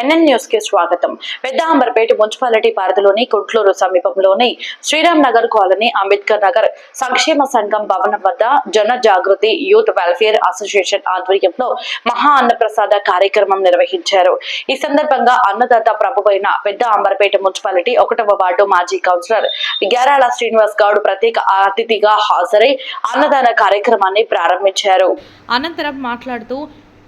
NN news కి స్వాగతం. పెద్ద అంబర్పేట మున్సిపాలిటీ పరిధిలోని గుంట్లూరు సమీపంలోని శ్రీరామ్ నగర్ కాలనీ అంబేద్కర్ నగర్ సంక్షేమ సంఘం భవనం వద్ద జన జాగృతి యూత్ వెల్ఫేర్ అసోసియేషన్ ఆధ్వర్యంలో మహా అన్నప్రసాద కార్యక్రమం నిర్వహించారు. ఈ సందర్భంగా అన్నదాత ప్రభువైన పెద్ద అంబర్పేట మున్సిపాలిటీ 1వ వార్డు మాజీ కౌన్సిలర్ గ్యారాల శ్రీనివాస్ గౌడ్ ప్రత్యేక అతిథిగా హాజరై అన్నదాన కార్యక్రమాన్ని ప్రారంభించారు. అనంతరం మాట్లాడుతూ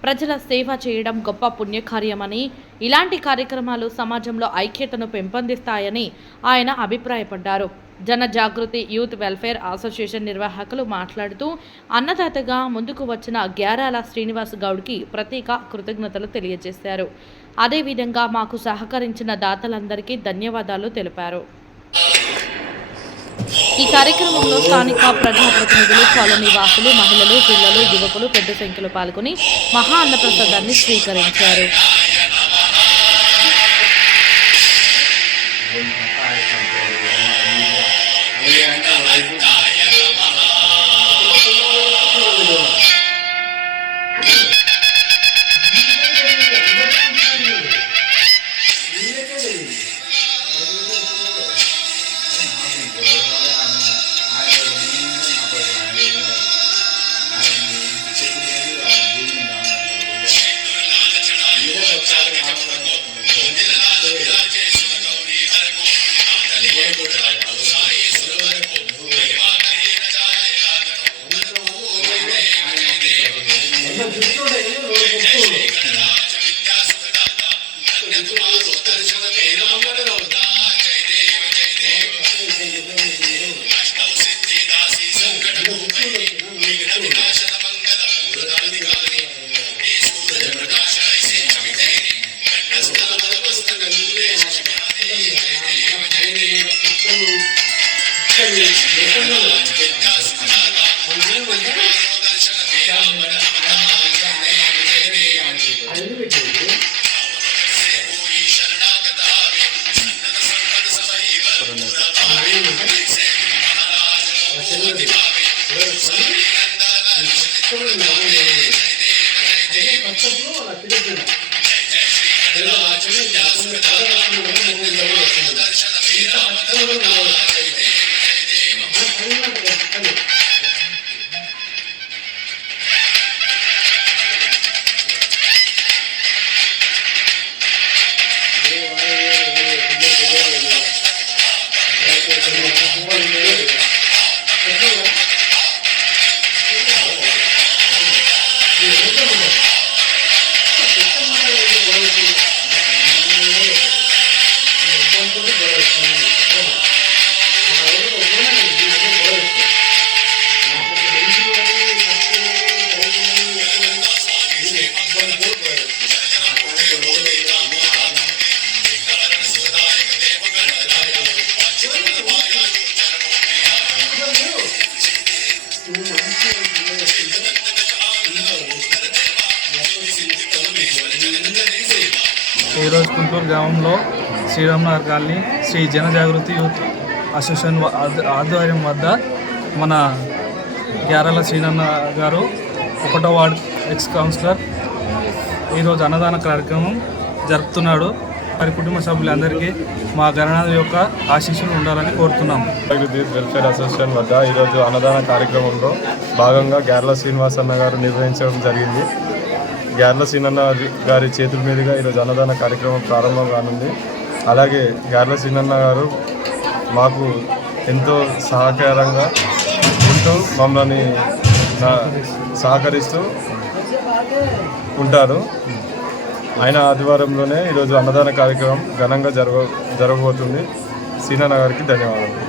ప్రజల సేవ చేయడం గొప్ప పుణ్యకార్యమని, ఇలాంటి కార్యక్రమాలు సమాజంలో ఐక్యతను పెంపొందిస్తాయని ఆయన అభిప్రాయపడ్డారు. జన జాగృతి యూత్ వెల్ఫేర్ అసోసియేషన్ నిర్వాహకులు మాట్లాడుతూ అన్నదాతగా ముందుకు వచ్చిన గ్యారాల శ్రీనివాస్ గౌడ్కి ప్రత్యేక కృతజ్ఞతలు తెలియజేశారు. అదేవిధంగా మాకు సహకరించిన దాతలందరికీ ధన్యవాదాలు తెలిపారు. ఈ కార్యక్రమంలో స్థానిక ప్రజాప్రతినిధులు, కాలనీ వాసులు, మహిళలు, పిల్లలు, యువకులు పెద్ద సంఖ్యలో పాల్గొని మహా అన్నప్రసాదాన్ని స్వీకరించారు. ఈరోజు గుంటూరు గ్రామంలో శ్రీరామ్ నగర్ కాలనీ శ్రీ జన జాగృతి యూత్ అసోసియేషన్ ఆధ్వర్యం వద్ద మన గ్యారాల శ్రీనన్న గారు 1వ వార్డు ఎక్స్ కౌన్సిలర్ ఈరోజు అన్నదాన కార్యక్రమం జరుపుతున్నాడు. వారి కుటుంబ సభ్యులందరికీ మా గణనాథ యొక్క ఆశీస్సులు ఉండాలని కోరుతున్నాం. యూత్ వెల్ఫేర్ అసోసియేషన్ వద్ద ఈరోజు అన్నదాన కార్యక్రమంలో భాగంగా గ్యారాల శ్రీనివాస్ అన్న గారు నిర్వహించడం జరిగింది. గ్యారాల శ్రీనన్న గారి చేతుల మీదుగా ఈరోజు అన్నదాన కార్యక్రమం ప్రారంభం కానుంది. అలాగే గ్యారాల శ్రీనన్న గారు మాకు ఎంతో సహకారంగా ఉంటూ మమ్మల్ని సహకరిస్తూ ఉంటారు. ఆయన ఆదివారంలోనే ఈరోజు అన్నదాన కార్యక్రమం ఘనంగా జరగబోతుంది. శ్రీనన్న గారికి ధన్యవాదాలు.